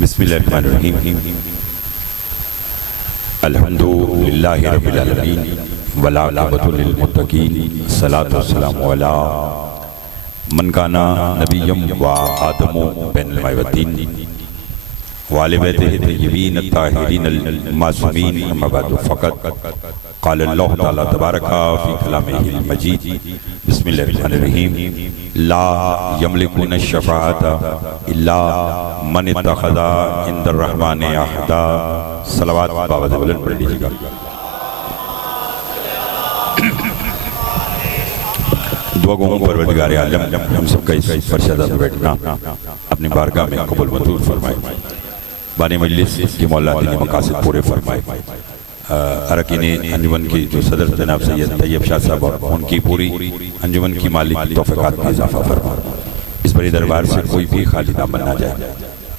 बिस्मिल्लाहिर्रहमानिर्रहीम। अल्हम्दुलिल्लाहि रब्बिल आलमीन वल आक़िबतु लिल मुत्तक़ीन। सलातु वस्सलामु अला मन काना नबिय्यम व आदमु बैनल माइ वद्दीन व आलि बैतिहि तय्यबीन अत्ताहिरीन अल मासूमीन। अम्मा बअद फ़क़द क़ाल अल्लाहु तआला तबारका फ़ी कलामिहिल मजीद। बिस्मिल्लाहिर्रहमानिर्रहीम। ला यमलिकुन अश-शफ़ाअता इल्ला मन इत्तख़ज़ा इंदर रहमानि अहदा। सलावत बाबा से बुलंद पढ़ लीजिएगा। दुआ गो परवरदिगार आलम हम सबका इस फरशदा पे बैठना अपनी बारगाह में कबूल मंजूर फरमाए। बानी मजलिस की मौला दीनी मकासद पूरे फरमाए। अरकान अंजुमन की जो सदर जनाब सैयद तैयब शाह साहब उनकी पूरी अंजुमन की मालिक की तौफ़ीक़ात में इजाफा फरमाए। इस बड़े दरबार से कोई भी खाली ना बनना जाए।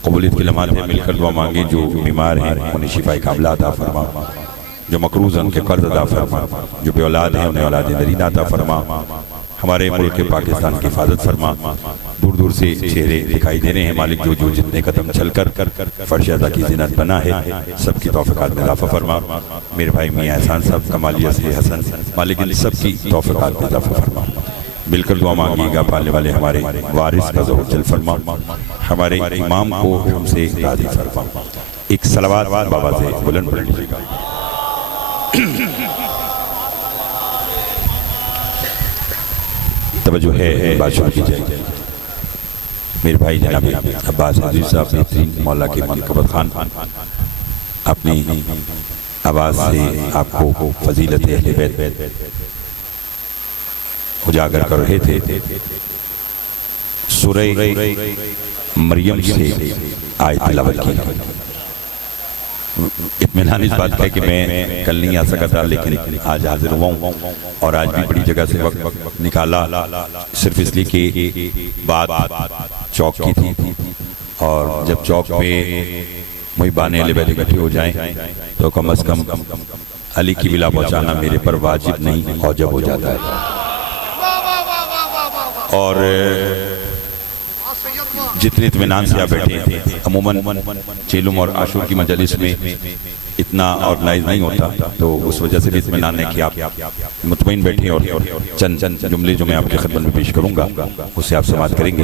कबूलियत की लम्हात में मिलकर दुआ मांगे। जो बीमार हैं उन्हें शिफाए कामिला अता फरमा। जो मकरूज़ हैं उनके कर्ज अता फरमा। जो बे औलाद हैं उन्हें औलाद दरीन अता फरमा। हमारे मुल्क के पाकिस्तान की हिफाजत फरमा। दूर दूर से चेहरे दिखाई दे रहे हैं मालिक। जो जो जितने कदम चल कर फर्शदा की जिन्नत बना है सबकी तौफ़ीक़ात में इज़ाफ़ा फरमा। मेरे भाई मियाँ एहसान साहब कमालिया से हसन मालिक इन सबकी तौफ़ीक़ात में इज़ाफ़ा फरमा। मिलकर दुआ मांगिएगा। पालने वाले हमारे वारिस का ज़रूर जल फरमा। हमारे इमाम को हमसे राज़ी फरमा। एक सलावत बाबा से बुलंद पढ़ लीजिएगा। तवज्जो है बात शुरू की जाए। मेरे भाई जनाब अब्बास अजीज साहब बेहतरीन मौला के मनकबत खान अपनी आवाज़ से आपको फजीलत अहले बैत उजागर कर रहे थे। सूरह मरियम से आयत तिलावत की। इत्मीनान इस बात का है कि मैं कल नहीं आ सका था लेकिन आज हाजिर हुआ हूँ। और आज भी बड़ी जगह से वक्त निकाला सिर्फ इसलिए कि बात चौक की थी। और जब चौक पे मुहिबान अहले बैत इकट्ठे हो जाएं तो कम अज़ कम अली की बिला पहुँचाना मेरे पर वाजिब नहीं औजब हो जाता है। और जितने इत्मीनान से आप बैठे हैं अमूमन चेलुम और आशूर की मजलिस में इतना ऑर्गेनाइज नहीं होता। तो उस वजह से भी इत्मीनान है कि आप मुतमईन बैठे और चंद जुमले जो मैं आपकी खिदमत में पेश करूंगा उससे आप समाअत करेंगे।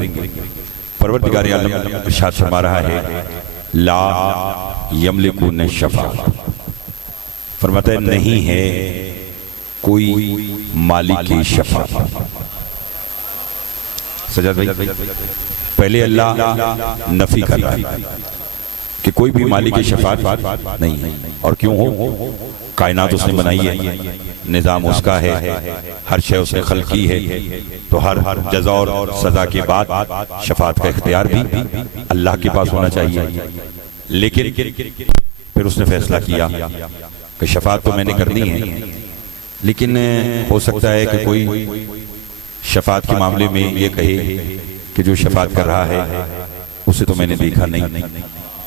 परवरदिगार आलम इरशाद फरमा रहा है ला यमलिकुन शफ़ा। फरमाता है नहीं है कोई मालिक शफ़ा। सजाद भाई पहले अल्लाह नफी कर रहा है कि कोई भी मालिक शफ़ाअत नहीं है। और क्यों हो? कायनात उसने बनाई है, निज़ाम उसका है, हर शय उसने खल्क़ की है। तो हर जज़ा और सज़ा के बाद शफ़ाअत का इख्तियार भी अल्लाह के पास होना चाहिए। लेकिन फिर उसने फैसला किया कि शफ़ाअत तो मैंने करनी है लेकिन हो सकता है कि कोई शफ़ाअत के मामले में ये कहे कि जो शफ़ाअत कर रहा है उसे तो मैंने देखा नहीं,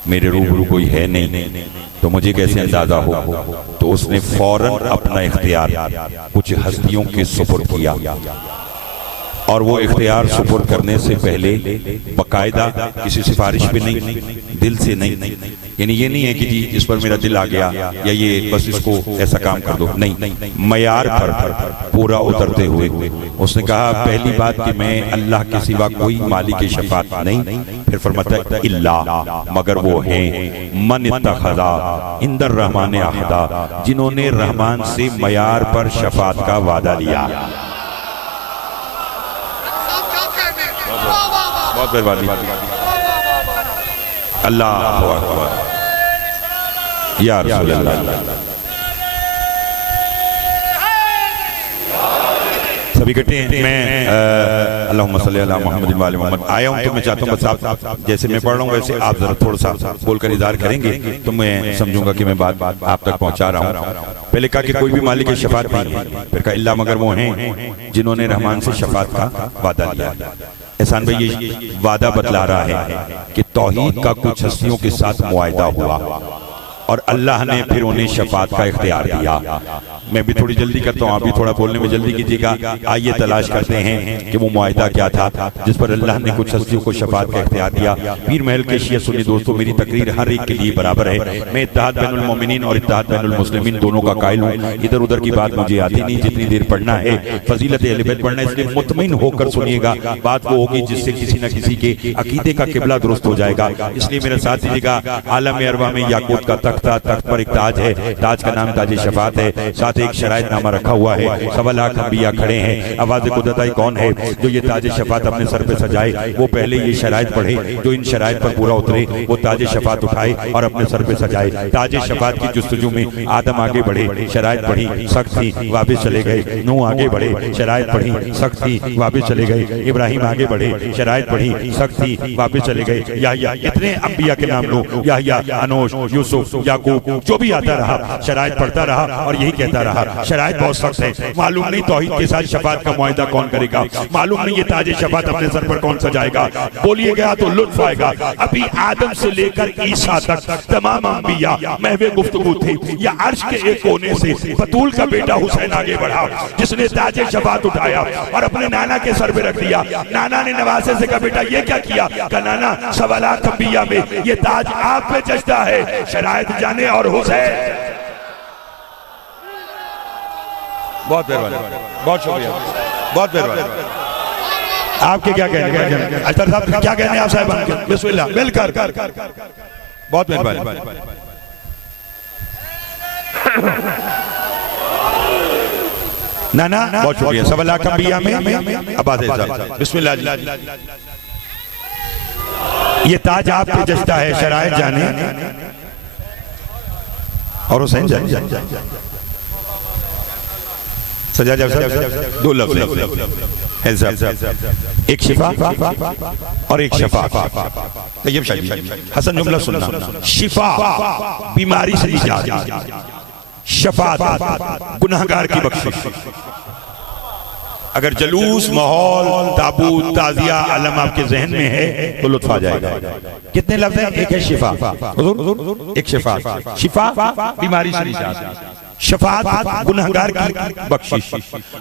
मेरे रूबरू कोई है नहीं, तो मुझे कैसे अंदाजा हो। तो उसने फौरन अपना इख्तियार कुछ हस्तियों के सुपुर्द किया। और वो इख्तियार सुपुर्द करने से पहले बाकायदा किसी सिफारिश पे नहीं, दिल से नहीं। यानी ये नहीं है कि जी इस पर मेरा दिल आ गया या ये बस इसको ऐसा काम कर दो, नहीं, मयार पर पूरा उतरते हुए उसने कहा पहली बात कि मैं अल्लाह के सिवा कोई मालिक शफ़ाअत नहीं। फिर फरमाता है इल्ला मगर वो हैं मन इत्तख़ज़ा इंदर रहमानि अहदा जिन्होंने रहमान से मयार पर शफ़ाअत का वादा लिया। बहुत मेहरबानी अल्लाह या रसूल अल्लाह। सभी इकट्ठे हैं। मैं अल्लाहुम्मा सल्ली अला मुहम्मद व आलि मुहम्मद आया हूँ तो मैं चाहता हूँ बस आप जैसे मैं पढ़ रहा हूँ वैसे आप जरा थोड़ा सा बोलकर इज़हार करेंगे तो मैं समझूंगा कि मैं बात आप तक पहुँचा रहा हूँ। पहले कहा कि कोई भी मालिक शफ़ाअत नहीं है, फिर कहा इल्ला मगर वो हैं जिन्होंने रहमान से शफ़ाअत का वादा लिया। एहसान भाई ये वादा बतला रहा है कि तौहीद का कुछ हस्तियों के साथ मुआहिदा हुआ और अल्लाह ने फिर उन्हें शफात का इख्तियार दिया। मैं भी थोड़ी जल्दी करता हूँ, आप भी थोड़ा बोलने में जल्दी कीजिएगा। आइए तलाश करते हैं कि वो मुआहिदा क्या था जिस पर अल्लाह ने कुछ हस्तियों को शफात का इख्तियार दिया। पीर महल के शिया सुन्नी दोस्तों, मेरी तकरीर हर एक के लिए बराबर है। मैं इत्तेहाद बैनुल मोमिनीन और इत्तेहाद बैनुल मुस्लिमीन दोनों का कायल हूँ। इधर उधर की बात मुझे आती नहीं, जितनी देर पढ़ना है फजीलत अहले बैत पढ़ना है, इसलिए मुतमईन होकर सुनिएगा। बात वो होगी जिससे किसी न किसी के अकीदे का किबला दुरुस्त हो जाएगा। इसलिए मेरा साथ दीजिएगा। आलम अरवा में याकूत का तख्ता, तख्त पर एक ताज है, ताज का नाम ताज शफात है। साथ एक शरायतनामा रखा हुआ है, 1.25 लाख अंबिया खड़े हैं। आवाज़ कुदरताई कौन है जो ये ताज शफात अपने सर पे सजाए? वो पहले ये शरायत पढ़े, जो इन शरायत पर पूरा उतरे वो ताज शफात उठाए और अपने सर पे सजाए। ताज शफात की जुस्तजू में आदम आगे बढ़े, शरायत पढ़ी, सख्त थी, वापस चले गए। नूह आगे बढ़े, शरायत पढ़ी, सख्त थी, वापस चले गए। इब्राहिम आगे बढ़े, शरायत पढ़ी, सख्त थी, वापस चले गए। याह्या, इतने अंबिया के नाम लो, याह्या, अनोश, यूसुफ, याकूब, जो भी आता रहा शरायत पढ़ता रहा और यही कहता रहा शरायत बहुत सख्त है। मालूम नहीं तौहीद के साथ शफात का मुआहिदा कौन करेगा, मालूम नहीं ये ताज शफात अपने सर पर कौन सजाएगा। बोलिएगा तो लुत्फ आएगा। अभी आदम से लेकर ईसा तक तमाम अंबिया महवे गुफ्तगू थे। या अर्श के एक कोने से बतूल का बेटा हुसैन आगे बढ़ा, जिसने ताज शफात उठाया और अपने नाना के सर पे रख दिया। नाना ने नवासे से कहा बेटा ये क्या किया? कहा नाना 1.25 लाख अंबिया में ये ताज आप पे जचता है, शरायत जाने और हुसैन। बहुत मेहरबानी, बहुत शुक्रिया, बहुत मेहरबानी। आपके क्या कहने हैं अख्तर साहब, क्या कहने हैं आप साहब? बिस्मिल्लाह, मिलकर। बहुत मेहरबानी। ना बहुत शुक्रिया। 1.25 लाख अंबिया में अब्बास साहब, बिस्मिल्लाह जी। ये ताज आप पे जचता है, शरायत जाने और हुसैन जाने। सजा जब 2 लफ्ज़ है, एक शिफा और एक शफा। तैयब शाह हसन जुमला सुनना। शिफा बीमारी से निजात, शफात गुनाहगार की बख्शिश। अगर जलूस, माहौल, ताबूत, ताजिया, अलम आपके जहन में है तो लुत्फ आ जाएगा। कितने लफ्ज़ हैं? एक है शिफा, एक शिफा। शिफा बीमारी से निजात, शफात गुनहगार की बख्शिश।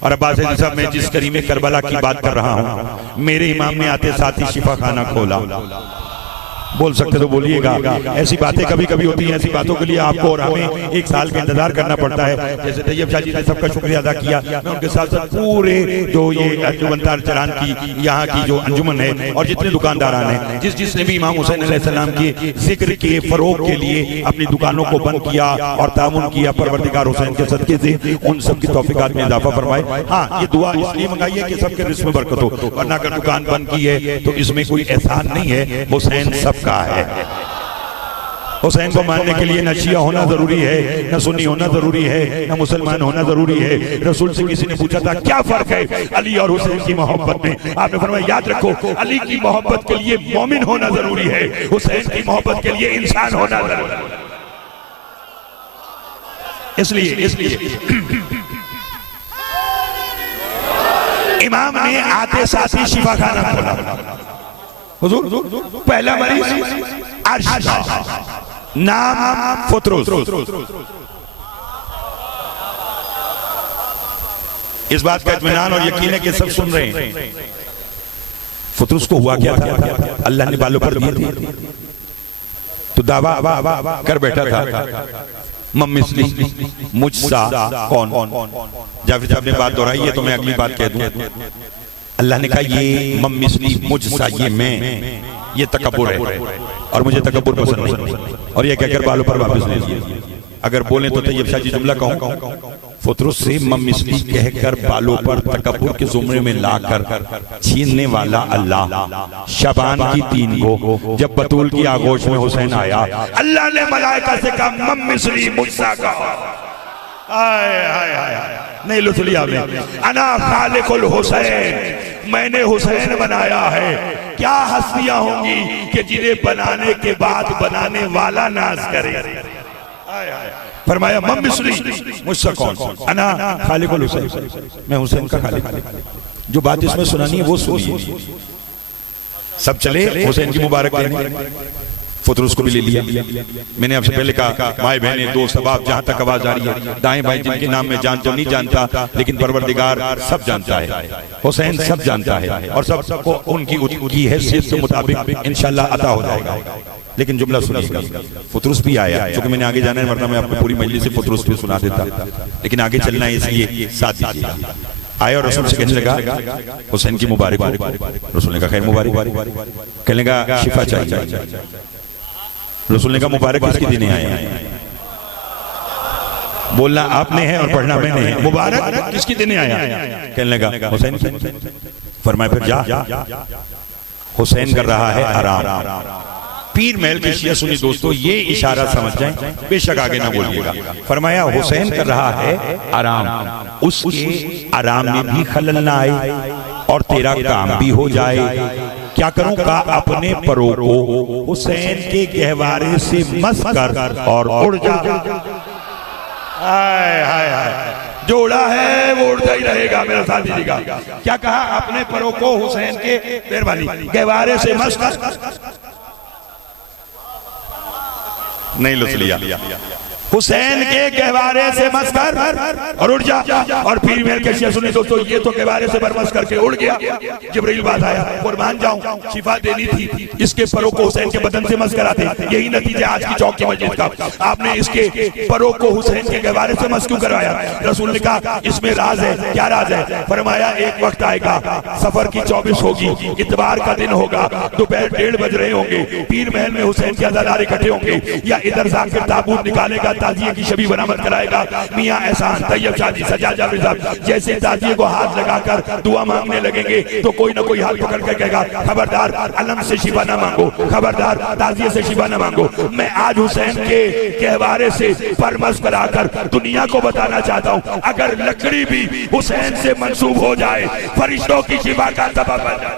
और अब्बास साहब, मैं जिस करीमे करबला की बात कर रहा हूँ, मेरे इमाम ने आते साथ ही शिफा खाना खोला। बोल सकते तो बोलिएगा। ऐसी बातें कभी कभी होती हैं, ऐसी बातों के लिए आपको और हमें 1 साल का इंतजार करना पड़ता है। जैसे तैयब शाह जी ने सबका शुक्रिया अदा किया, मैं उनके साथ साथ पूरे जो ये अंजुमन चरान की यहाँ की जो अंजुमन है और जितने दुकानदारान हैं, जिसने भी इमाम हुसैन अलैहिस्सलाम के जिक्र के फरोग के लिए अपनी दुकानों को बंद किया और तामुन किया, परवरदिगार हुसैन के सदके से उन सब की तौफीकात में इजाफा फरमाए। हाँ, ये दुआ इसलिए मंगाई है कि सबके रिज़्क़ में बरकत हो, वरना अगर दुकान बंद की है तो इसमें कोई एहसान नहीं है, हुसैन सबका है। हुसैन को मानने के लिए न शिया होना जरूरी है, न सुन्नी होना जरूरी है, न मुसलमान होना जरूरी है। रसूल से किसी ने पूछा था क्या फर्क है अली और हुसैन की मोहब्बत में? आपने फरमाया याद रखो, अली की मोहब्बत के लिए मोमिन होना जरूरी है, हुसैन की मोहब्बत के लिए इंसान होना जरूरी है। इसलिए इमाम ने आते साथ ही शिफा खाना खोला। हुजूर पहला मरीज अर्श का, नाम फुतरुस। इस बात का इत्मीनान और यकीन है कि सब सुन रहे हैं। फुतरुस को हुआ क्या था? अल्लाह ने बालों पर दिए थे तो दावा कर बैठा था, मम्मिस्ली मुझसा कौन। जाफर साहब ने बात दोहराई है तो मैं अगली बात कह दूं। अल्लाह ने कहा ये मम्मिस्ली मुझसा, ये मैं, ये तकब्बुर है और मुझे तकब्बुर पसंद नहीं। और ये कहकर बालों पर वापस ले लिए। अगर बोले तो तैयब शाह जी जुमला कहूं, फुतरुस से मम्मिस्ली कहकर बालों पर तकब्बुर के जुमरे में लाकर छीनने वाला अल्लाह शबान की 3 को जब बतूल की आगोश में हुसैन आया, अल्लाह ने मलाइका से कहा मम्मिस्ली मुझसा कहा। नहीं लुत्फ लिया आपने। अना खालिकुल हुसैन, मैंने हुसैन बनाया है। क्या हस्तियां होंगी कि जिन्हें बनाने के बाद बनाने वाला नाज करे। फरमाया मम्मिस्ली मुझसे कौन, अना खालिकुल हुसैन, मैं हुसैन का खालिक। जो बात इसमें सुनानी है वो सुनिए। सब चले हुसैन की मुबारक देने। फतरुस को भी ले लिया। मैंने आपसे पहले कहा माए बहने दोस्त अहबाब जहां तक आवाज आ रही है, दाएं बाएं जिनके नाम में जान तो नहीं जानता लेकिन परवरदिगार सब जानता है, हुसैन सब जानता है और सबको उनकी हैसियत के मुताबिक इंशाल्लाह अता हो जाएगा। लेकिन जुमला सुनिएगा, फतरुस भी आया, क्योंकि मैंने आगे जाना है वरना मैं आपको पूरी मजलिस से फतरुस भी सुना देता, लेकिन आगे चलना है इसलिए साथ दीजिएगा। आया और रसूल से कहने लगा हुसैन की मुबारक, रसूल ने कहा खैर मुबारक, कहने लगा शिफा चाहिए। रसूल ने कहा मुबारक किसके देने आए हैं? बोलना आपने है और पढ़ना मैंने है, मुबारक किसके देने आया? कहने लगा हुसैन। फरमाया फिर जा, हुसैन कर रहा है आराम। पीर महल के शिया सुनी दोस्तों ये इशारा समझ जाएं, बेशक आगे ना बोलिएगा। फरमाया हुसैन कर रहा है आराम, उसके आराम में भी खलल ना आए और तेरा काम भी हो जाए। क्या करूं? का अपने परों को हुसैन के गहवारे से मस कर और उड़ जा। हाय हाय हाय, जो उड़ा है वो उड़ता ही रहेगा, मेरा साथ दीजिएगा। क्या कहा? अपने परों को हुसैन के मेहरबानी गहवारे से मस कर, नहीं लुत्फ लिया, हुसैन के गहवारे से मस कर और उड़ जा। और पीर महल के शिया सुनी दोस्तों ये तो गहवारे से बरमस करके उड़ गया। जिब्रील बात आया, कुर्बान जाऊं, शिफा देनी थी, इसके परों को हुसैन के बदन से मस कराते। यही नतीजा आज की चौक की मस्जिद का। आपने इसके परों को हुसैन के गहवारे से मस क्यों करवाया? रसूल ने कहा इसमें राज है। क्या राज है? फरमाया एक वक्त आएगा, सफर की 24 होगी, इतवार का दिन होगा, दोपहर 1:30 बज रहे होंगे, पीर महल में हुसैन के अज़ादार इकट्ठे होंगे, या इधर जाकर ताबूत निकालेगा, ताजिए की शबी बरामद कराएगा। मियां एहसान, तैयब शादी, सज्जाद जावेद साहब जैसे ताजिए को हाथ लगाकर दुआ मांगने लगेंगे तो कोई ना कोई हाथ पकड़ कर कहेगा खबरदार अलम से शिफा ना मांगो, खबरदार ताजिए से शिफा ना मांगो। मैं आज हुसैन के गहवारे से परमस कराकर दुनिया को बताना चाहता हूं, अगर लकड़ी भी हुसैन से मंसूब हो जाए फरिश्तों की शिफा का सबब बन जाए।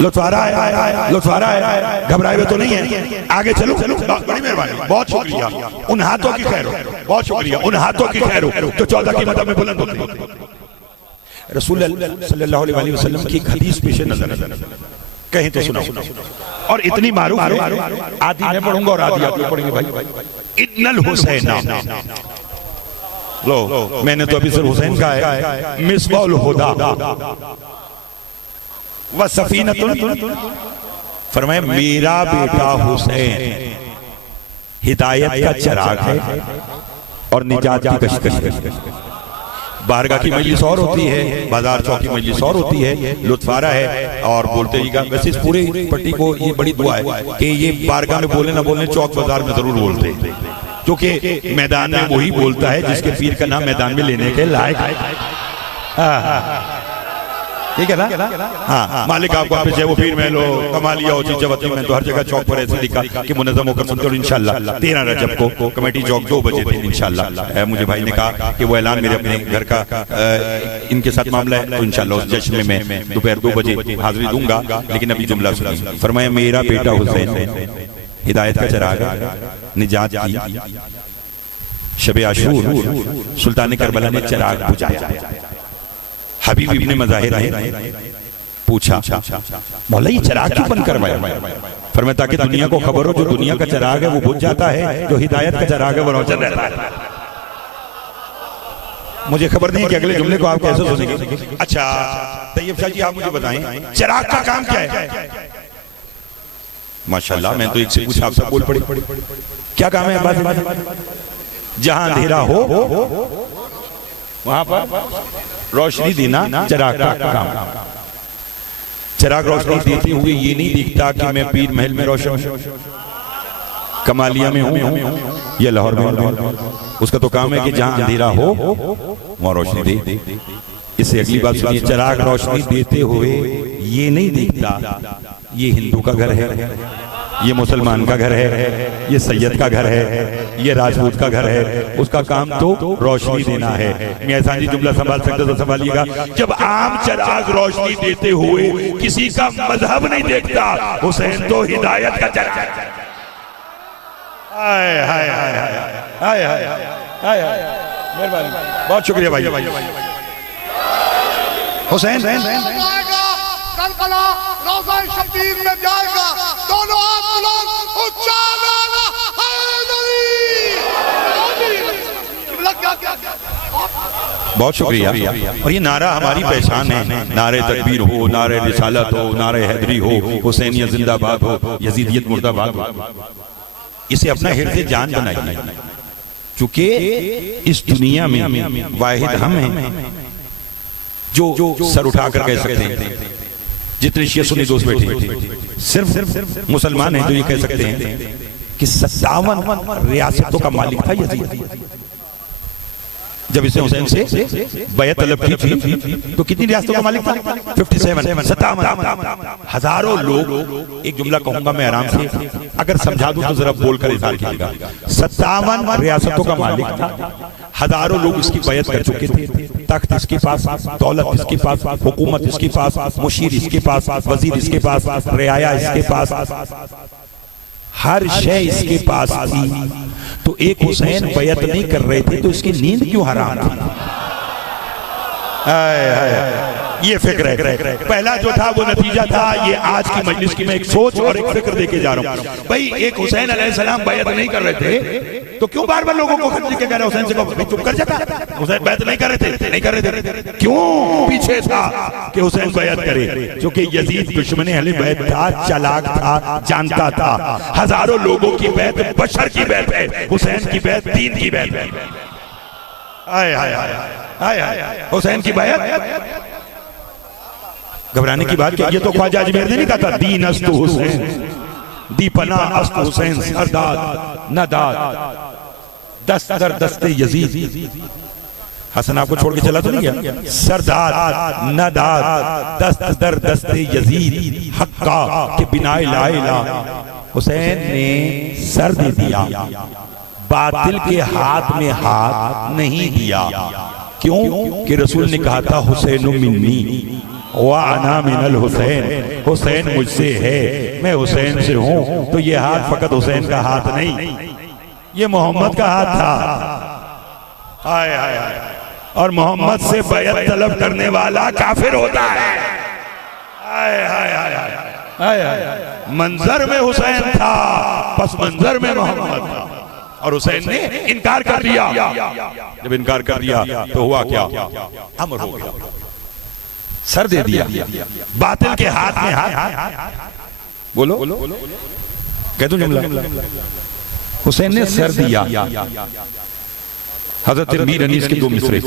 लुत्फारा है, लुत्फारा है, घबराए हुए तो नहीं है। आगे चलो, बड़ी मेहरबानी, बहुत शुक्रिया, उन हाथों की खैर हो, बहुत शुक्रिया, उन हाथों की खैर हो जो 14 की मदद में बुलंद होती है। रसूल सल्लल्लाहु अलैहि वसल्लम की हदीस पेश नजर कहीं तो सुनो, और इतनी मारूफ है, आधी मैं पढ़ूंगा और आधी आप लोग पढ़ेंगे। भाई इन्नल हुसैन, लो मैंने तो अभी सिर्फ हुसैन का है, मिसबाउल हुदा व सफीनतुन, फरमाया मेरा बेटा हुसैन हिदायत का चिराग है और निजात की कशिश। बारगाह की मजलिस और होती है, बाजार चौक की मजलिस और होती है, लुत्फारा है और बोलते ही का। वैसे इस पूरे पट्टी को ये बड़ी दुआ है कि ये बारगाह में बोले ना बोले, चौक बाजार में जरूर बोलते हैं, क्योंकि मैदान में वही बोलता है जिसके पीर का नाम मैदान में लेने के लायक है। ठीक है ना? हाँ, मालिक आपको आप वो पीर महल हो, कमालिया हो, चीज़ में तो हर जगह चौक पर ऐसे लिखा कि मुनज़्ज़म होकर सुनते हो। इंशाल्लाह 13 रजब को कमेटी चौक 2 बजे दिन इंशाल्लाह। मुझे भाई ने कहा कि वो ऐलान मेरे अपने घर का इनके साथ मामला है, तो इंशाल्लाह उस जश्न में मैं दोपहर 2 बजे हाजिरी दूंगा। लेकिन अभी जुमला सुनिए, फरमाया मेरा बेटा हुसैन हिदायत का चिराग है, निजात की। शब आशूर सुल्तान करबला ने चिराग बुझाया। हबीब इब्ने मज़ाहिर ने पूछा मौला ये चिराग क्यों बंद करवाया? फरमाया ताकि दुनिया को खबर हो जो दुनिया का चिराग है वो बुझ जाता है, जो हिदायत का चिराग है वो रोशन रहता है। मुझे खबर नहीं कि अगले जुमले को आप कैसे सुनेंगे। अच्छा तैयब शाह जी आप मुझे बताएं चिराग का काम क्या है? माशाल्लाह मैं तो एक से पूछा, आप सब बोल पड़े। क्या काम है? जहां अंधेरा हो वहां पर रोशनी देना चिराग का काम। चिराग रोशनी देते हुए ये नहीं दिखता कि मैं पीर महल में रोशन, कमालिया में हूं या लाहौर में। उसका तो काम है कि जहां अंधेरा हो वहां रोशनी दे। इससे अगली बात सुनिए, चिराग रोशनी देते हुए ये नहीं दिखता ये हिंदू का घर है, ये मुसलमान का घर है, ये सैयद का घर है, ये राजपूत का घर है। उसका काम तो रोशनी देना है। मियां एहसान जी जुमला संभाल सकते तो संभालिएगा। जब आम चिराग रोशनी देते हुए किसी का मजहब नहीं देखता, हुसैन तो हिदायत का चिराग है। हाय हाय हाय हाय हाय हाय हाय, मेहरबानी, बहुत शुक्रिया भाई। हुसैन जाएगा करबला रोज़ा शबीर में जाएगा, दोनों हाथ बुलंद ऊंचा नारा हैदरी। बहुत शुक्रिया। और ये नारा हमारी पहचान है, नारे तकबीर हो, नारे रिसालत हो, नारे हैदरी हो, हुसैनियत जिंदाबाद हो, यजीदियत मुर्दाबाद हो। इसे अपना हिर्दे जान बनाइए, क्योंकि इस दुनिया में वाहिद हम हैं जो सर उठाकर कह सकते हैं, जितने शिया सुन्नी दोस्त बैठे सिर्फ मुसलमान हैं जो ये कह सकते हैं कि 57 रियासतों का मालिक था यजीद। जब इसे हुसैन से बैत तलब की थी तो कितनी रियासतों का मालिक था? 57। हजारों लोग, एक जुमला कहूंगा मैं आराम से, अगर समझा दूं तो जरा बोलकर इजहार कीजिएगा। 57 रियासतों का मालिक था, हजारों लोग इसकी बैत कर चुके थे, तख्त इसके पास, दौलत इसके पास, हुकूमत इसके पास, मुशीर इसके पास, वजीर इसके पास, रियाया इसके पास, हर शय इसके पास थी। तो एक हुसैन बैत नहीं कर रहे थे तो इसकी नींद क्यों हराम थी? ये फिक्र है। पहला जो था वो नतीजा था, ये आज की मजलिस की मैं एक सोच और एक फिक्र देके जा रहा हूँ। भाई एक हुसैन अलैहिस्सलाम बैत नहीं कर रहे थे तो क्यों बार बार लोगों को खत लिख के कह रहे हुसैन से चुप कर जाता? हुसैन बैत नहीं कर रहे थे, नहीं कर रहे थे, क्यों पीछे था कि हुसैन बैत करे? क्योंकि यजीद दुश्मन अहले बैत था, चालाक था, जानता था हजारों लोगों की बैत बशर की बैत है, हुसैन की बैत दीन की बैत है। हुसैन की बैत घबराने की बात क्या? ये तो ख्वाजा अजमेर ने नहीं कहा था, दीन अस्तु हुसैन, दीपना अस्तु हुसैन, सरदार नदाद दस्तर दस्ते यजीद। हसन आपको छोड़ के चला तो नहीं गया? सरदार नदाद दस्तर दस्ते यजीद हक्का के बिना ला इला। हुसैन ने सर दे दिया, बातिल के हाथ में हाथ नहीं दिया। क्यों? कि रसूल ने कहा था हुसैन मिन्नी व अना मिनल हुसैन, हुसैन मुझसे है, मैं हुसैन से हूं। तो ये हाथ फकत हुसैन का हाथ नहीं, ये मोहम्मद का हाथ था। हाय हाय हाय। और मोहम्मद से बैत तलब करने वाला काफिर होता है। हाय हाय हाय हाय हाय। मंजर में हुसैन था, पस मंजर में मोहम्मद था। और हुसैन ने इनकार कर दिया। जब इनकार कर दिया तो हुआ क्या? अमर हो गया, सर दे दिया, बातिल के हाथ में हाथ। बोलो कह दो जुमला। हुसैन ने सर दिया। हजरत मीर अनीस के दो मिसरे,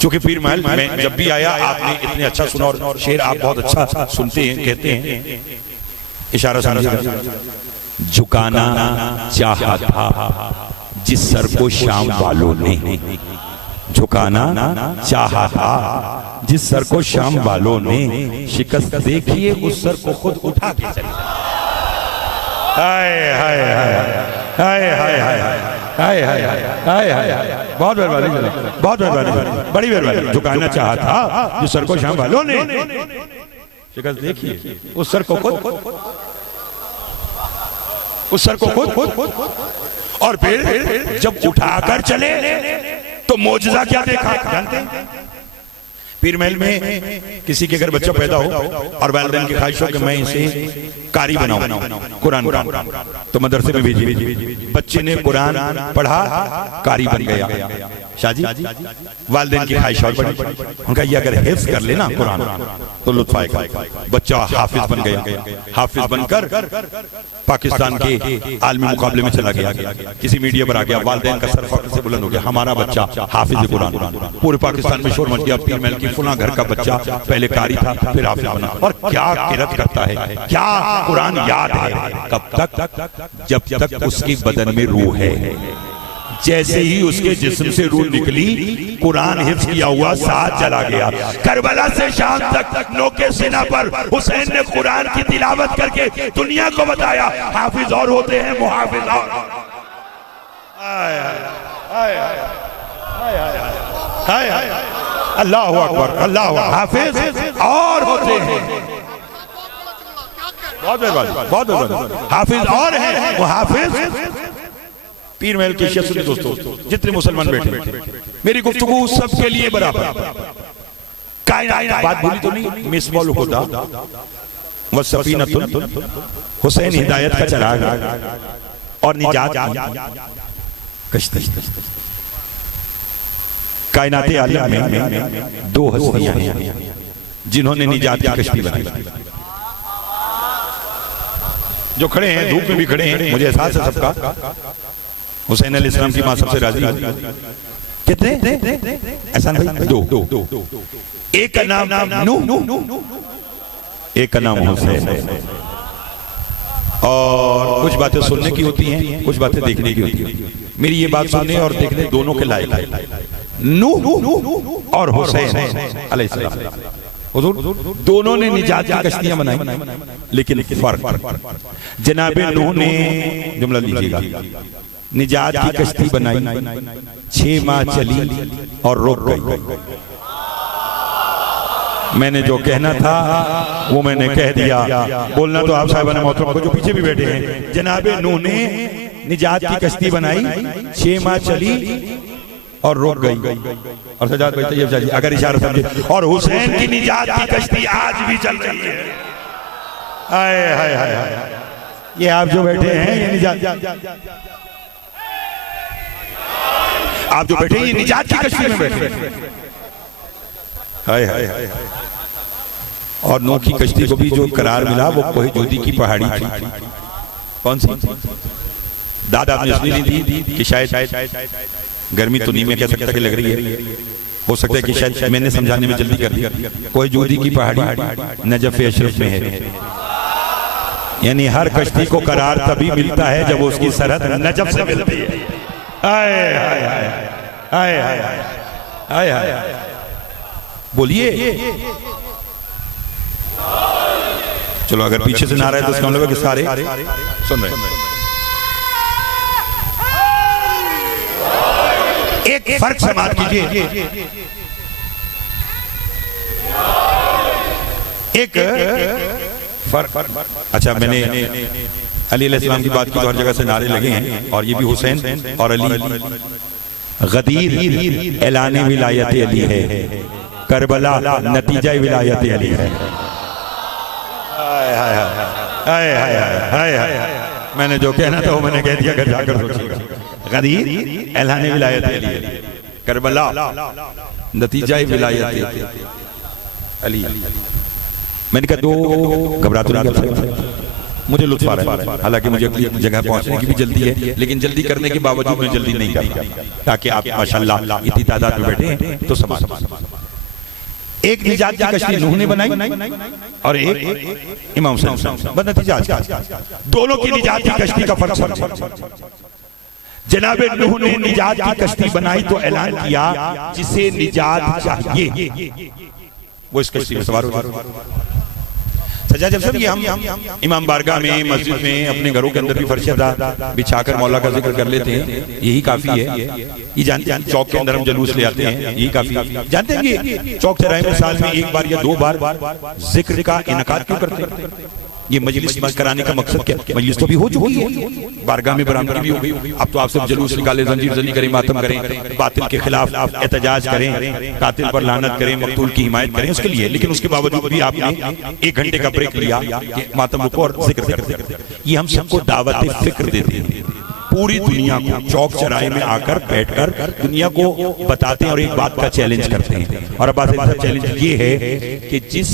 चूंकि पीर महल में जब भी आया आपने इतने अच्छा सुना, और शेर आप बहुत अच्छा सुनते हैं, कहते हैं, इशारा समझिएगा। झुकाना चाहा था जिस सर को शाम वालों ने, झुकाना चाहा था जिस सर को शाम वालों ने, शिकस्त देखिए उस सर को खुद उठा के चले। हाय हाय हाय हाय हाय हाय हाय हाय हाय हाय। बहुत मेहरबानी, बहुत मेहरबानी, बड़ी मेहरबानी। झुकाना चाहा था जिस सर को शाम वालों ने, शिकस्त देखिए उस सर को खुद, उस सर को खुद। और फिर जब उठाकर चले तो मौजज़ा क्या देखा जानते हैं? पीर महल में किसी के घर बच्चा पैदा हो और वालिदैन की ख्वाहिश हो कि मैं इसे कारी बनाऊं, कुरान का, तो मदरसे में भेजिए। बच्चे ने कुरान पढ़ा, कारी बन गया। शादी वालिदैन की ख्वाहिश और बढ़ी, उनका ये अगर हिफ्ज कर लेना कुरान तो लुत्फ आएगा। बच्चा हाफिज बन गया, हाफिज बनकर पाकिस्तान के आलमी मुकाबले में चला गया, किसी मीडिया पर आ गया, वालिदैन का सर फख्र से बुलंद हो गया, हमारा बच्चा हाफिज कुरान। पूरे पाकिस्तान में शोर मच गया, पीर महल की फुला घर का बच्चा पहले कारी था फिर हाफिज बना। और क्या किरत करता है, क्या कुरान याद है। कब तक? जब तक उसके बदन में रूह है। जैसे ही उसके जिस्म से रूह निकली, कुरान हिफ्ज किया हुआ साथ चला गया। करबला से शाम तक नोके सीना पर हुसैन ने कुरान की तिलावत करके दुनिया को बताया, हाफिज और होते हैं, मुहाफिज और। अल्लाह अकबर, अल्लाह। हाफिज और होते हैं, बहुत मेहरबानी, बहुत मेहरबानी। हाफिज और हैं, वो हाफिज। पीर महल के शिया सुन्नी दोस्तों, जितने मुसलमान बैठे, मेरी गुफ्तगू सबके लिए बराबर। कायनात बात बोली तो नहीं, मिसबाह खुदा व सफीनतुन, हुसैन हिदायत का चिराग और निजात कश्ती। कायनात आलम में दो हस्तियां हैं जिन्होंने निजात की कश्ती बनाई। जो खड़े हैं, धूप में भी खड़े हैं, मुझे एहसास है सबका, हुसैन अलैहिस्सलाम की मां सबसे राजी। कितने? ऐसा नहीं, दो। एक का नाम नूह, एक का नाम हुसैन। और कुछ बातें सुनने की होती हैं, कुछ बातें देखने की होती हैं। मेरी ये बात सुनने और देखने दोनों के लायक। नूह और हुसैन अलैहिस्सलाम, हुजूर दोनों ने निजात की कश्तियां बनाई, लेकिन फर्क, जनाबे नूह ने, जुमला लीजिएगा, निजात की कश्ती बनाई, 6 माह चली और रुक गई। मैंने जो कहना था वो मैंने कह दिया। बोलना तो आप साहिबान मोहतरम को जो पीछे भी बैठे हैं। जनाबे नूह ने निजात की कश्ती बनाई, 6 माह चली और रुक गई। और सजाद भाई तैयब जी अगर इशारा समझे, और हुसैन की निजात की कश्ती आज भी चल रही है। हाय हाय हाय, ये आप जो बैठे हैं ये निजात, आप जो बैठे हैं ये निजात की कश्ती में बैठे। हाय हाय हाय। और नूह की कश्ती को भी जो करार मिला वो कोहे जोदी की पहाड़ी थी। कौन सी? दादा आपने इसलिए नहीं दी कि शायद गर्मी तो नहीं, मैं कह सकता कि लग रही है, हो सकता है कि शायद मैंने समझाने में जल्दी कर दिया। कोहे जोदी की पहाड़ी नजफ अशरफ में है, यानी हर कश्ती को करार तभी मिलता है जब उसकी सरहद नजफ से मिलती है। हाय हाय हाय हाय हाय हाय हाय, बोलिए। चलो अगर पीछे से नारा है तो इसका मतलब कि सारे सुन रहे हैं। एक फर्क समाप्त कीजिए, एक फर्क। अच्छा, मैंने अली अलैहिस्सलाम की बात की तो हर जगह से नारे लगे हैं, और ये भी हुसैन और अली। गदीर ऐलान विलायत अली है, करबला नतीजा विलायत अली है। हाय हाय हाय हाय, मैंने जो कहना था वो मैंने कह दिया, घर जाकर सोचिएगा। गदीर ऐलान विलायत अली है, करबला नतीजा विलायत अली। मैंने कहा दो घबराते नहीं, मुझे लुत्फ आ रहा है। हालांकि मुझे अगली जगह पहुंचने की भी जल्दी है, लेकिन जल्दी करने के बावजूद मैं जल्दी नहीं करता, ताकि आप माशाल्लाह इतनी तादाद में बैठे हैं तो समा। एक निजात की कश्ती नूह ने बनाई और एक इमाम हुसैन, बस नतीजा दोनों की निजात की कश्ती का फर्क। जनाबे नूह ने निजात की कश्ती बनाई तो ऐलान किया जिसे निजात चाहिए वो इस कश्ती में सवार हो। सजा जब सब ये हम इमाम बारगाह में, मस्जिद में, अपने घरों के अंदर भी फर्शदा बिछाकर मौला का जिक्र कर लेते हैं, यही काफी है। ये जानते हैं चौक के अंदर हम जुलूस ले आते हैं, यही काफी। जानते हैं कि चौक चौराहे में साल में 1 बार या 2 बार जिक्र का इनकाद क्यों करते हैं? ये मजलिस कराने का मकसद क्या? मजलिस तो भी हो चुकी है, बारगाह में बरामदगी भी हो गई। अब तो आप सब जुलूस निकाले, जंजीर जनी करें, मातम करें, बातिल के खिलाफ एहतजाज करें, कातिल पर लानत करें, मकतूल की हिमायत करें, उसके लिए। लेकिन उसके बावजूद भी आपने 1 घंटे का ब्रेक लिया कि मातम रुको और जिक्र। ये हम सबको दावत फिक्र देते हैं, पूरी दुनिया को चौक चौराहे में आकर बैठकर दुनिया को बताते हैं और एक बात का चैलेंज करते हैं। और अब चैलेंज ये है कि जिस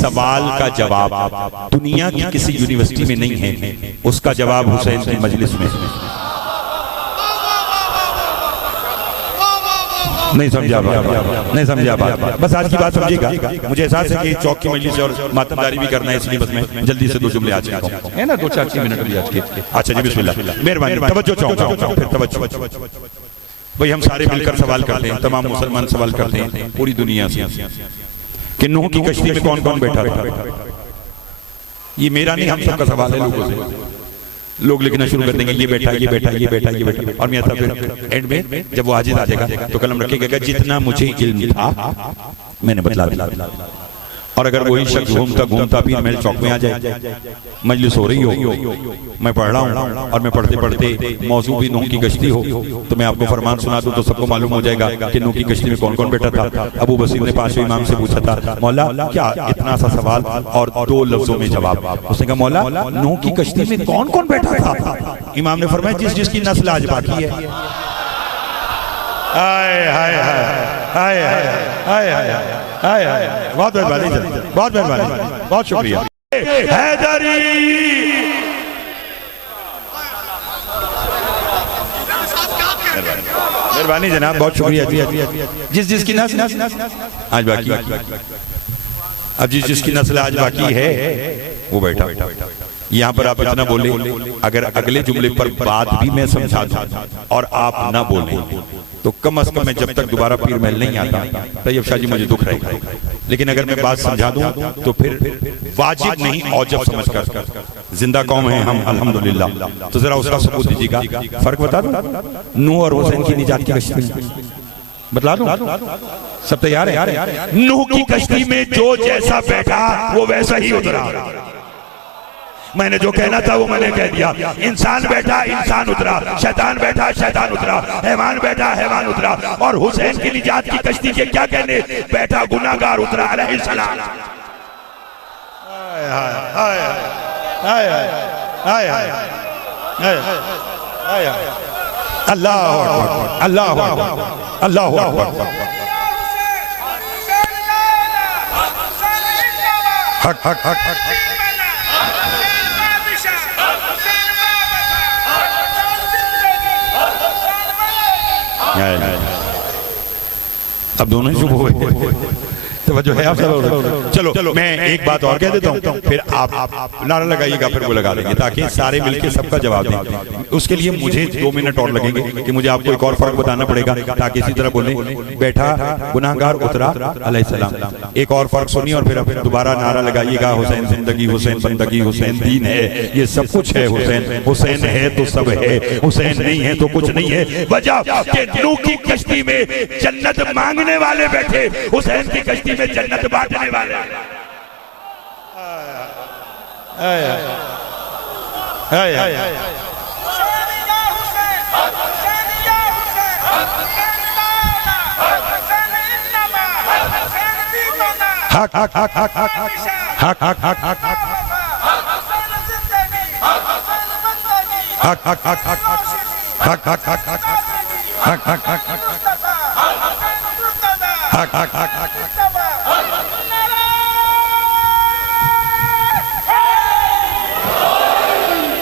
सवाल का जवाब दुनिया की किसी यूनिवर्सिटी में नहीं है, उसका जवाब हुसैन की मजलिस में। नहीं समझा बात, नहीं समझा बात। बस आज की बात समझिएगा। मुझे एहसास है कि चौक की मजलिस और मातमदारी भी करना है, इसलिए बस मैं जल्दी से 2 जुमले आज कहता हूं, है ना, 2-4 मिनट भी आज के। अच्छा जी, बिस्मिल्लाह, मेहरबानी, तवज्जो चाहूं, फिर तवज्जो। भाई हम सारे मिलकर सवाल करते हैं, तमाम मुसलमान सवाल करते हैं पूरी दुनिया से कि नूह की कश्ती में कौन कौन बैठा था। ये मेरा नहीं, हम सबका सवाल है लोगों से। लोग लिखना शुरू कर देंगे, ये बैठा, ये बैठा, ये बैठा, ये बैठा। और मैं फिर एंड में जब वो हाजिर आ जाएगा तो कलम रखेगा, जितना मुझे इल्म था मैंने बतला दिया। और अगर वही शख्स घूमता घूमता पीर महल चौक में आ जाए, मजलिस हो रही हो, मैं पढ़ रहा हूँ और मैं पढ़ते पढ़ते मौजू भी नूह की कश्ती हो, तो मैं आपको फरमान सुना दूं तो सबको मालूम हो जाएगा कि नूह की कश्ती में कौन कौन बैठा था। अबू बसीर ने पांचवें इमाम से पूछा था, मौला क्या इतना सा सवाल और 2 लफ्जों में जवाब। उसने कहा, मौला नूह की कश्ती में कौन कौन बैठा था? इमाम ने फरमाया, जिस जिसकी नस्ल आज बाकी है। हाय हाय हाय हाय हाय हाय हाय हाय, बहुत मेहरबानी, बहुत मेहरबानी, बहुत शुक्रिया। हैदरी मेहरबानी जनाब, बहुत शुक्रिया। जिस जिसकी नस्ल आज बाकी, अब जिस जिसकी नस्ल आज बाकी है वो बैठा। यहाँ पर आप इतना बोले, अगर अगले जुमले पर बात भी मैं समझा दूं और आप ना बोले तो कम से कम मैं जब तक दोबारा पीर महल नहीं आता तैयब शाह जी मुझे दुख रहेगा। लेकिन अगर मैं बात समझा दूं तो फिर वाजिब नहीं औजब समझकर, जिंदा कौम है हम अल्हम्दुलिल्लाह, तो जरा उसका सबूत दीजिएगा। फर्क बता दूं नूह और हुसैन की निजात की कश्ती में? बतला दूं? सब तैयार है? नूह की कश्ती में जो जैसा बैठा वो वैसा ही उतरा। मैंने जो कहना था वो मैंने कह दिया। इंसान बैठा इंसान उतरा, शैतान बैठा शैतान उतरा, हैवान बैठा हैवान उतरा, और हुसैन की निजात की कश्ती के क्या कहने, बैठा गुनाहगार उतरा अलैहिस्सलाम। अल्लाह अल्लाह अल्लाह हक हक हक हक। अब दोनों ही चुप हो गए, तो जो है आप चलो चलो मैं एक बात और कह देता हूँ, फिर आप नारा लगाइएगा, फिर वो लगा देंगे ताकि सारे मिलके सबका जवाब दें। उसके लिए मुझे 2 मिनट और लगेंगे कि मुझे आपको एक और फर्क बताना पड़ेगा ताकि इसी तरह बोले बैठा गुनाहगार उतरा अलैहिस्सलाम। एक और फर्क सुनिए और फिर दोबारा नारा लगाइएगा, हुसैन जिंदगी हुसैन बंदगी हुसैन दीन है, ये सब कुछ है हुसैन। हुसैन है तो सब है, हुसैन नहीं है तो कुछ नहीं है। वजह कि नूह की कश्ती में जन्नत मांगने वाले बैठे, हुसैन की कश्ती में जन्नत बांटने वाले। हक हक हक हक हक हक हक हक हक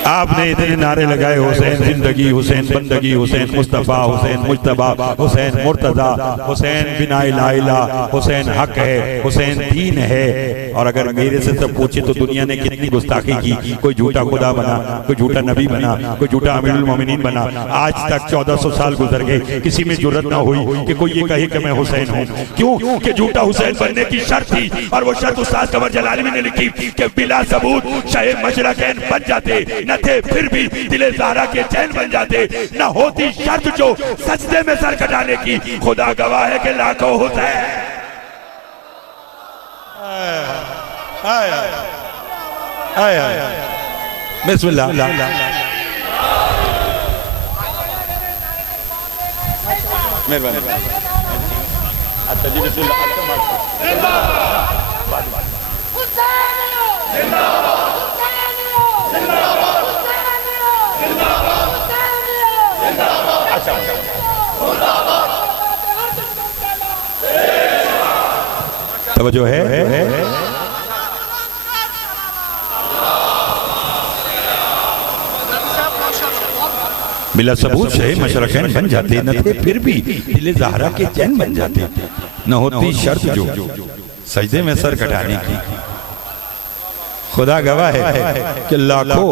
आपने इतने नारे लगाए, हुसैन जिंदगी हुसैन बंदगी हुसैन मुस्तफा हुसैन मुज्तबा हुसैन मुर्तजा हुसैन बिना इला इला हुसैन हक है हुसैन दीन है। और अगर मेरे से सब पूछे तो दुनिया ने कितनी गुस्ताखी की, कोई झूठा खुदा बना, कोई झूठा नबी बना, कोई झूठा अमीरुल मोमिनीन बना। आज तक 1400 साल गुजर गए, किसी में जुर्रत ना हुई कि कोई ये कहे कि मैं हुसैन हूँ। क्यों कि झूठा हुसैन बनने की शर्त थी, और वो शर्त उस्ताद कमर जलाली ने लिखी कि बिला सबूत शाहे मशरकैन बन जाते न थे, फिर भी दिले ज़हरा के चैन बन जाते। न होती शर्त जो सजदे में सर कटाने की, खुदा गवाह है कि लाखों हुसैन। बिस्मिल्लाह। मेहरबानी। अच्छा जी बिस्मिल्लाह। तवज्जो है। बिला सबूत शहे मशरकैन बन जाते न थे, फिर भी दिले ज़हरा के चैन बन जाते। न होती शर्त जो सजदे में सर कटाने की, खुदा गवाह है कि लाखों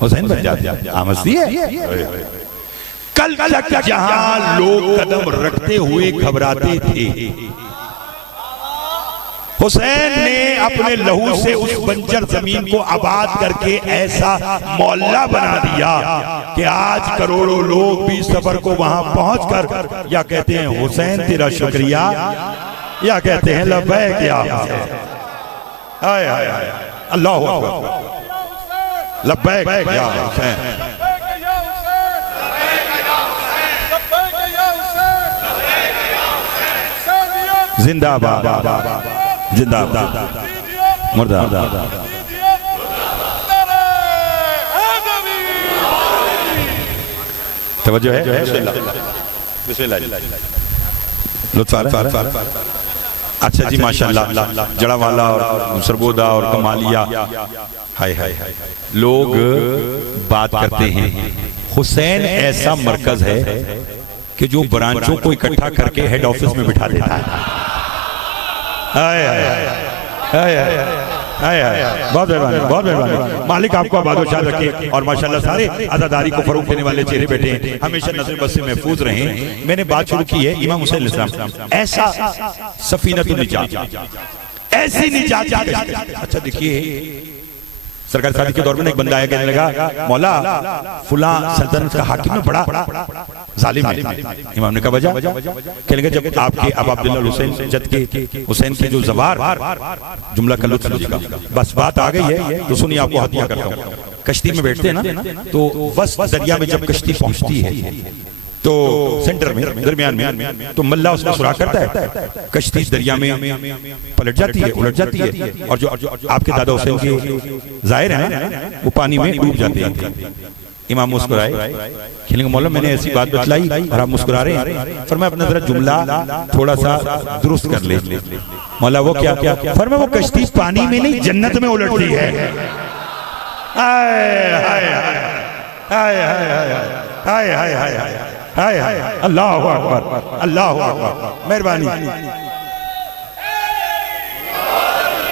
हुसैन बन जाते। आमस्ती है। कल तक जहां लोग कदम रखते हुए घबराते थे, हुसैन ने अपने लहू से उस बंजर जमीन को आबाद करके ऐसा मोहल्ला बना दिया कि आज करोड़ों लोग भी सफर को वहां पहुंचकर या कहते हैं हुसैन तेरा शुक्रिया, या कहते हैं लब्बैक या हुसैन। हाय हाय हाय अल्लाहू अकबर लब्बैक या हुसैन जिंदाबाद जिंदाबाद मुर्दाबाद तवज्जो है लुत्फ आ रहा है। अच्छा जी माशाल्लाह जड़ावाला और सरगोदा और कमालिया हाय हाय हाय लोग बात करते हैं हुसैन ऐसा मरकज है कि जो ब्रांचों को इकट्ठा करके हेड ऑफिस में बिठा देता है। हाय हाय हाय हाय हाय बहुत मेहरबानी मालिक आपको आबाद रखे और माशाल्लाह सारे आज़ादारी को फरोग देने वाले चेहरे बैठे हैं हमेशा नज़र बस से महफूज रहें। मैंने बात शुरू की है इमाम हुसैन अलैहिस्सलाम ऐसा सफीनतुन निजात ऐसी निजात। अच्छा देखिए सरकार शादी के दौर में एक बंदा आया कहने लगा मौला फुला सल्तनत का हाकिम में बड़ा जालिम है। इमाम ने कहा वजह कहने लगा जब आपके अब अब्दुल्लाह हुसैन जद के हुसैन के जो ज़बार जुमला का लुत्फ लीजिएगा बस बात आ गई है तो सुनिए आपको हदिया करता हूँ। कश्ती में बैठते हैं ना तो बस दरिया में जब कश्ती पहुंचती है तो सेंटर में दरमियान में तो मल्ला उसका सुराख करता है कश्ती दरिया में पलट जाती है उलट जाती है और जो आपके दादा हुसैन के जाहिर है ना वो पानी में डूब जाते हैं। इमाम मुस्कुराए कहने लगे मौला मैंने ऐसी बात बतलाई और आप मुस्कुरा रहे हैं फरमाया अपना जरा जुमला थोड़ा सा दुरुस्त कर ले। मौला वो क्या फरमाया वो कश्ती पानी में नहीं जन्नत में उलटती है। हाय हाय हाय हाय हाय हाय हाय अल्लाहू अकबर अल्लाहू अकबर मेहरबानी।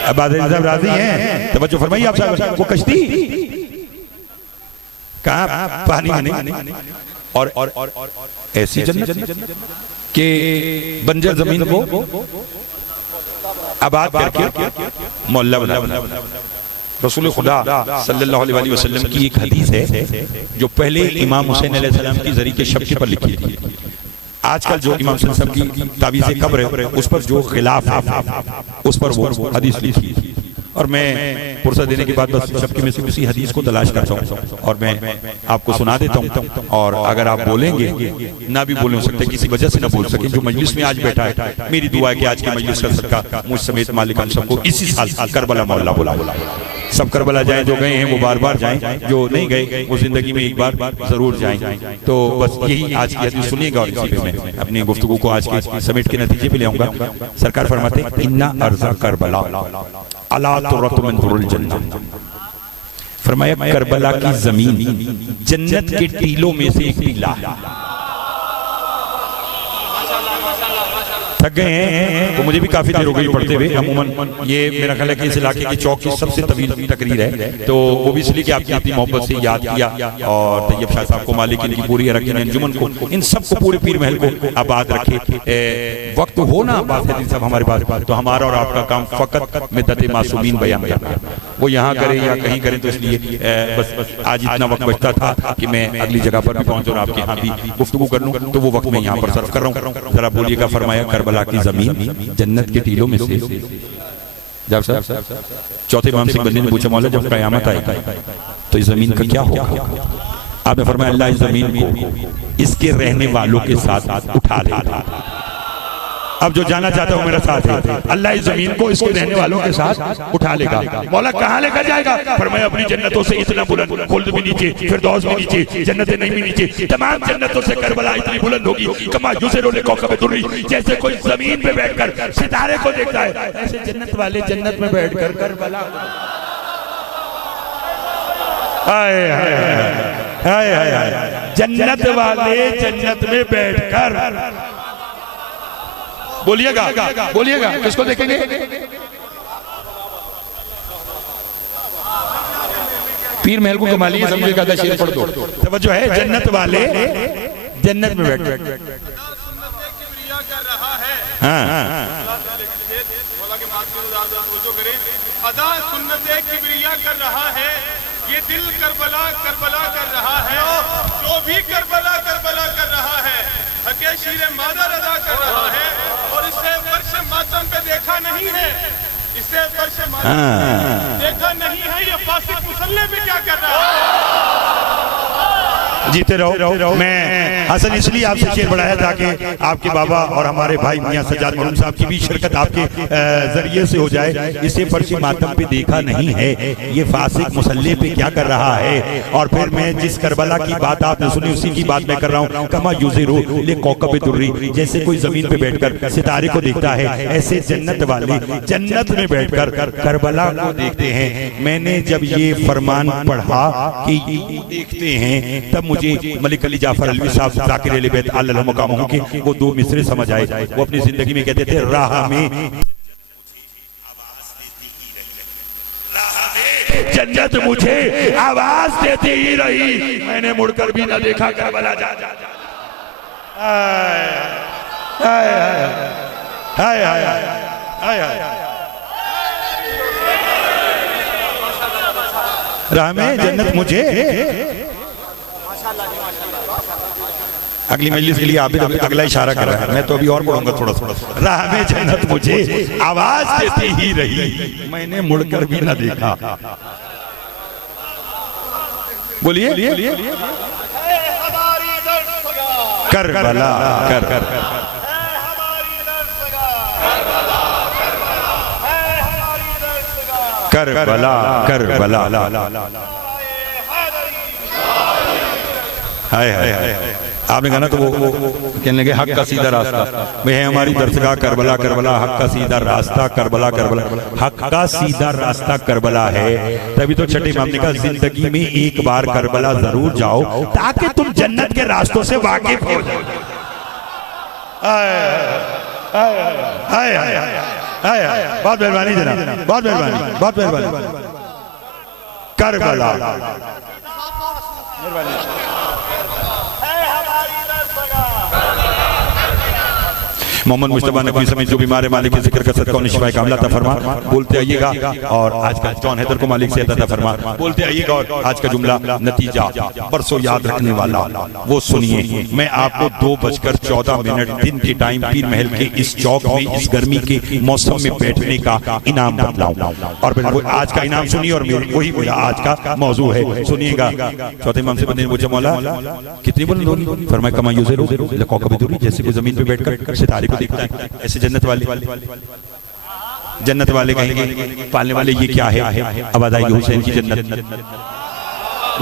अब राजी हैं तवज्जो फरमाइए आप साहब वो कश्ती कहाँ पानी में नहीं और ऐसी जन्नत के बंजर जमीन को आबाद करके मोहल्ला बना। रसूल खुदा सल्लल्लाहु अलैहि वसल्लम की एक हदीस है जो पहले इमाम हुसैन अलैहिस्सलाम की ज़रिए के शब्द पर लिखी थी। आजकल जो इमाम हुसैन साहब की ताबीज़े कब्र है उस पर जो खिलाफ है उस पर वो हदीस लिखी थी और मैं पुरसा देने के बाद बस शब्द में से उसी हदीस को तलाश करता हूँ और मैं आपको सुना देता हूँ। और अगर आप बोलेंगे ना भी बोल सकते किसी वजह से ना बोल सके जो मजलिस में आज बैठा है मेरी दुआ है कि आज की मजलिस का सदका मुझ समेत मालिक हम सबको इसी साल करबला मोहल्ला बुला सब करबला जाएं जो गए हैं वो बार बार जाएं जो नहीं गए वो जिंदगी में एक बार जरूर जाएं। तो बस यही आज की हदीस सुनिएगा और इसी पे मैं अपनी गुफ्तगू को आज के समेट के नतीजे पे ले आऊंगा। सरकार फरमाते इन्ना अर्ज़ा करबला अला तुरत मिन तुरुल जन्नत फरमाया करबला की जमीन जन्नत के टीलों में से एक टीला है। थक गए हैं तो मुझे भी काफी देर हो गई पढ़ते हुए। अमूमन ये मेरा ख्याल है कि इस इलाके की चौक की सबसे तवील तकरीर है तो वो भी इसलिए कि आपकी इतनी मोहब्बत से याद किया और तैयब शाह साहब को मालिक इनकी पूरी अरकान अंजुमन को इन सबको पूरे पीर महल को आबाद रखे। वक्त हो ना बात है सब हमारे पास तो हमारा और आपका काम फकत मिद्दत मासूमीन बयान करना वो यहाँ करें या कहीं करें तो इसलिए बस आज इतना वक्त बचता था कि मैं अगली जगह पर भी पहुंचूं और आपके यहाँ भी गुफ्तगू कर लूं तो वो वक्त मैं यहाँ पर सर्व कर रहा हूँ। जरा बोलिएगा फरमाया करबला की जमीन जन्नत के टीलों में से। जब साहब चौथे इमाम सिंह बंदी ने पूछा मौला जब कयामत आएगी तो इस जमीन का क्या होगा? आपने फरमाया अल्लाह इस जमीन को इसके रहने वालों के साथ उठा लेगा। अब जो जाना चाहता हूं मेरा साथ है अल्लाह इस जमीन को इसके रहने वालों के साथ उठा लेगा। मौला कहां लेकर जाएगा? फरमाया अपनी जन्नतों से इतना बुलंद खुल्द भी नीचे फिरदौस भी नीचे जन्नतें नहीं भी नीचे तमाम जन्नतों से करबला इतनी बुलंद होगी कमा युज़िरु लिकौकब दुर्री जैसे कोई जमीन पे बैठकर सितारे को देखता है ऐसे जन्नत वाले जन्नत में बैठकर करबला हाय हाय हाय हाय जन्नत वाले जन्नत में बैठकर बोलिएगा बोलिएगा किसको देखेंगे? पीर महल को कमा लिए समझेगा था शेर पढ़ दो तवज्जो है जन्नत वाले जन्नत में बैठ अदा सुन्नते किबरिया कर रहा है ये दिल करबला करबला कर रहा है जो भी करबला करबला कर रहा है हके शीर मादर अदा कर रहा है और इसे फर्श मातम पे देखा नहीं है इस इससे फर्श मालिक देखा नहीं है ये फासिक मुसल्ले पे क्या कर रहा है। जीते रहो। मैं हसन इसलिए आपसे शेर बढ़ाया ताकि आपके बाबा और हमारे भाई मियां सज्जाद मरूम साहब की भी शिरकत आपके जरिए से हो जाए। इसे फर्शी मातम पे देखा नहीं है, ये फासिक मुसल्ले पे क्या कर रहा है। और फिर मैं जिस करबला की बात आपने सुनी उसी की बात मैं कर रहा हूँ। कमा युज़िरू ले कौकब दुर्री, जैसे कोई जमीन पे बैठकर सितारे को देखता है, ऐसे जन्नत वाले जन्नत में बैठकर करबला को देखते हैं। मैंने जब ये फरमान पढ़ा कि देखते हैं, तब मुझे मलिक अली जाफर अलवी साहब ज़ाकिर अहले बैत अल्लाह मकामहू के वो दो मिसरे समझ आए। वो अपनी जिंदगी में कहते थे, राह में जन्नत मुझे आवाज देती ही रही, मैंने मुड़कर भी न देखा करबला जा जा। राह में जन्नत मुझे, अगली मजलिस के लिए आप अगला इशारा कर रहा है, मैं तो अभी और पढ़ूंगा थोड़ा थोड़ा। राह में जन्नत मुझे आवाज देती ही रही, मैंने मुड़कर भी न देखा। बोलिए करबला करबला करबला हाय हाय हाय। आपने कहा ना तो वो कहने लगे हक का सीधा रास्ता, वह है हमारी दरसगाह करबला करबला, हक का सीधा रास्ता करबला करबला, हक का सीधा रास्ता करबला है। तभी तो छठे इमाम ने कहा जिंदगी में एक बार करबला जरूर जाओ ताकि तुम जन्नत के रास्तों से वाकिफ हो जाओ। बहुत मेहरबानी जनाब, बहुत मेहरबानी, बहुत मेहरबानी। करबला मोहम्मद मुस्तफा नबी समेत जो बीमार है मालिक के जिक्र का सदका उन्हें शिफा कामिला अता फरमा। बोलते आइएगा और आज का जॉन हैदर को मालिक से अता फरमा। बोलते आइएगा और आज का जुमला नतीजा बरसों याद रखने वाला वो सुनिए। मैं आपको 2:14 दिन के टाइम पीर महल के इस चौक में इस गर्मी के मौसम में बैठने का इनाम बतलाऊं और फिर वो आज का इनाम सुनिए और वही मेरा आज का मौजू है, सुनिएगा। चौथे इमाम से बंदे ने पूछा, मौला कितनी बुलंद होगी? फरमाया कमा युज़िरू ले कौकब दुर्री, जैसे कोई जमीन पे बैठकर सितारे देखता है ऐसे जन्नत वाले कहेंगे पालने वाले ये क्या है? अब आएगी हुसैन की जन्नत।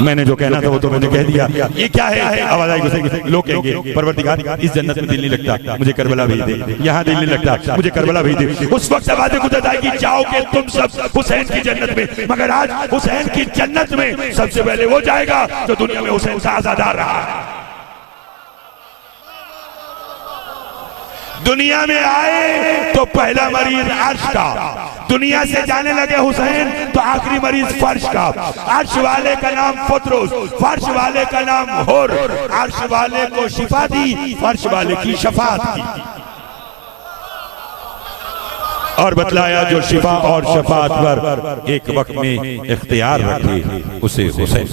मैंने जो कहना था वो तो मैंने कह दिया, ये क्या है? अब आएगी हुसैन की। लोग कहेंगे परवरदिगार इस जन्नत में दिल नहीं लगता, मुझे करबला भेज दे, यहाँ दिल नहीं लगता, मुझे करबला भेज दे। उस वक्त आवाज़ गुजर आएगी, जाओगे तुम सब हुसैन की जन्नत में। मगर आज हुसैन की जन्नत में सबसे पहले वो जाएगा जो दुनिया में हुसैन से आजादार रहा है। दुनिया में आए तो पहला मरीज अर्श का, दुनिया से जाने लगे हुसैन तो आखिरी मरीज फर्श का। अर्श वाले का नाम फतरुस, फर्श वाले का नाम हुर। अर्श वाले को शिफा दी, फर्श वाले की शफात की। और बतलाया जो शिफा और शफात पर एक वक्त में इख्तियार रखे उसे हुसैन।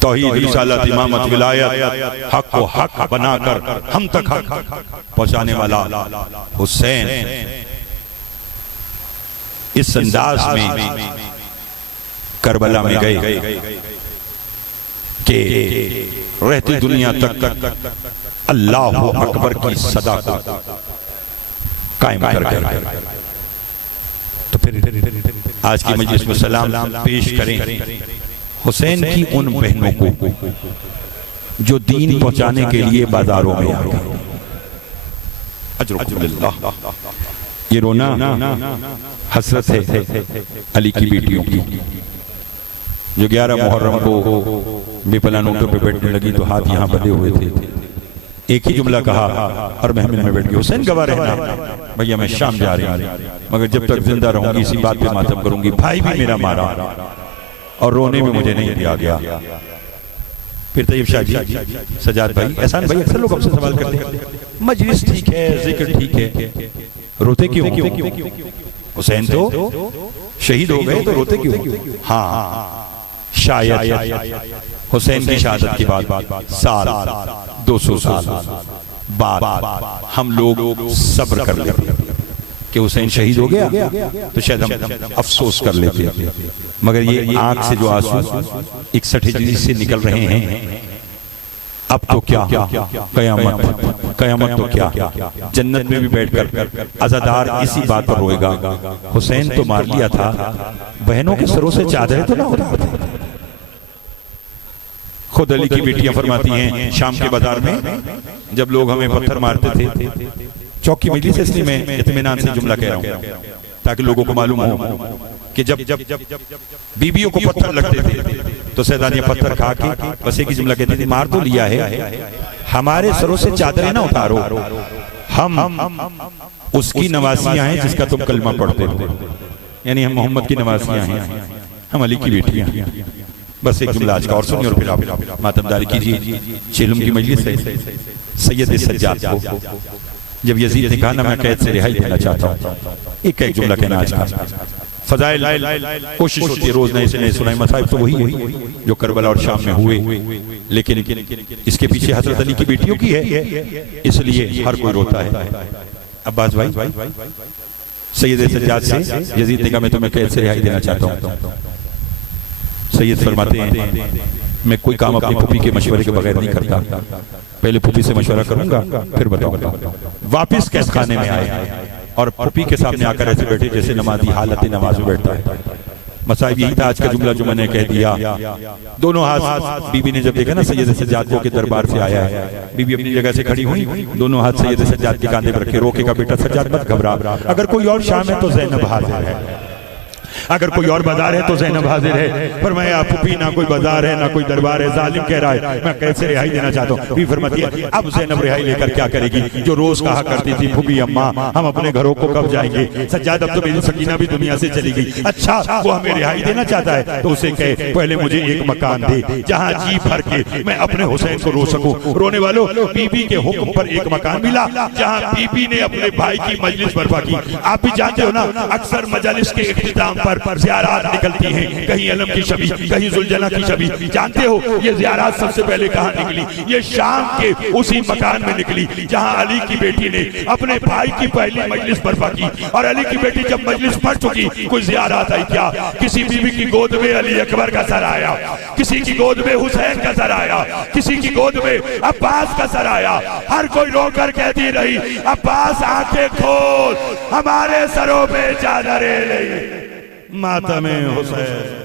तौहीद रिसालत इमामत विलायत हक को हक बनाकर हम तक हक पहुंचाने वाला हुसैन इस अंदाज में करबला में गए कि रहती दुनिया तक अल्लाह अकबर की सदा को कायम कर गए। तो फिर आज की मजलिस में सलाम पेश करें हुसैन की उन बहनों को जो दीन पहुंचाने के लिए बाजारों में आ गए। अजरुकुमुल्लाह। ये रोना हसरत है अली की बेटियों की, जो 11 मुहर्रम को बेपला नोटों पे बैठने लगी तो हाथ यहाँ बंधे हुए थे। एक ही जुमला कहा और महमिल में बैठ गई, हुसैन गवाह रहना भैया मैं शाम जा रही हूँ, मगर जब तक जिंदा रहूंगी इसी बात पे मातम करूंगी। भाई भी मेरा मारा और रोने में मुझे नहीं दिया गया। फिर तैयब शाह जी, सजाद भाई, एहसान भाई, अक्सर लोग हमसे सवाल करते हैं मजलिस ठीक है, जिक्र ठीक है, रोते क्यों? हुसैन तो शहीद हो गए तो रोते क्यों? हाँ, शायद हुसैन की शहादत के बाद साल 200 साल बाद हम लोग सब्र कर लेते। कि हुसैन शहीद हो गया तो शायद हम अफसोस कर लेते, मगर ये आंख से जो आंसू 61 हिजरी से निकल रहे हैं, अब तो क्या कयामत, कयामत तो क्या, जन्नत में भी बैठकर अज़ादार इसी बात पर रोएगा, हुसैन तो मार लिया था, बहनों के सरों से चादरें तो ना उतारते। खुद अली की बेटियां फरमाती हैं शाम के बाजार में जब लोग हमें पत्थर मारते थे, चौकी मिली से, इसलिए मैं इत्मीनान से जुमला कह रहा हूं ताकि लोगों को मालूम हो कि जब बीबियों को पत्थर लगते थे तो सैदानियां पत्थर खा के बस एक ही जुमला कहती थी, मार तो लिया है, हमारे सरों से चादरें ना उतारो, हम उसकी नवासियां हैं जिसका तुम कलमा पढ़ते हो, यानी हम मोहम्मद की नवासियां हैं, हम अली की बेटियां हैं। बस एक जुमला आज का और सुनिए और फिर आप मातमदारी कीजिए। चिलम की मजलिस है, सैयद सज्जाद को जब यजीद ने कहा ना मैं कैद से रिहाई देना चाहता हूँ, एक जुमला कहना आज का, फजाइल कोशिश होती है रोज नए से नए सुनाई, मसाइब तो वही है जो करबला और शाम में हुए, लेकिन इसके पीछे हजरत अली की बेटियों की है, इसलिए हर कोई रोता है। अब्बास भाई सैयद सज्जाद से यजीद ने कहा मैं तुम्हें कैद से रिहाई देना चाहता हूँ। सैयद फरमाते हैं मैं कोई काम अपनी पुप्पी के मशवरे के बगैर नहीं करता, पहले पुप्पी से मशवरा करूंगा फिर बताऊंगा। वापिस कैद खाने में आए और पुप्पी के सामने आकर ऐसे बैठे जैसे नमाजी हालत नमाज में बैठता है। मसाइब यही था आज का जुमला जो मैंने कह दिया। दोनों हाथ बीबी ने जब देखा ना सैयद सज्जाद को के दरबार से आया है, बीबी अपनी जगह से खड़ी हुई, दोनों हाथ सैयद सज्जाद के कांधे पर रखे, रोकेगा बेटा सज्जाद मत घबरा, अगर कोई और शाम है तो ज़ैनब हाजिर है, अगर कोई और बाजार है तो ज़ैनब हाजिर है, पर मैं आप भी ना कोई बाजार है ना कोई दरबार है, जालिम कह रहा है मैं कैसे रिहाई देना चाहता हूँ। भी फरमाती है अब ज़ैनब रिहाई लेकर क्या करेगी, जो रोज कहा करती थी फूफी अम्मा हम अपने घरों को कब जाएंगे, सज्जाद अब तो मेरी सकीना भी दुनिया से चली गई, अच्छा वो हमें रिहाई देना चाहता है तो उसे कहे पहले मुझे एक मकान दे जहाँ जी भर के मैं अपने हुसैन को रो सकूं। रोने वालों बीबी के हुक्म पर एक मकान मिला जहाँ बीबी ने अपने भाई की मजलिस बर्पा की। आप भी जानते हो ना अक्सर मजलिस के इख्तिताम पर ज़ियारात निकलती हैं, कहीं अलम की शबी कहीं जुलजना की शबी। जानते हो ये ज़ियारात सबसे पहले कहाँ निकली, ये शाम के उसी मकान में निकली जहाँ अली की बेटी ने अपने भाई की पहली मजलिस बर्पा की। और अली की बेटी जब मजलिस पढ़ चुकी कोई ज़ियारात आई क्या, किसी बीबी की गोद में अली अकबर का सर आया, किसी की गोद में हुसैन का सर आया, किसी की गोद में अब्बास का सर आया, हर कोई रोकर कहती रही अब्बास आंखें खोल हमारे सरों पे चादरें नहीं, मातमे हुसैन।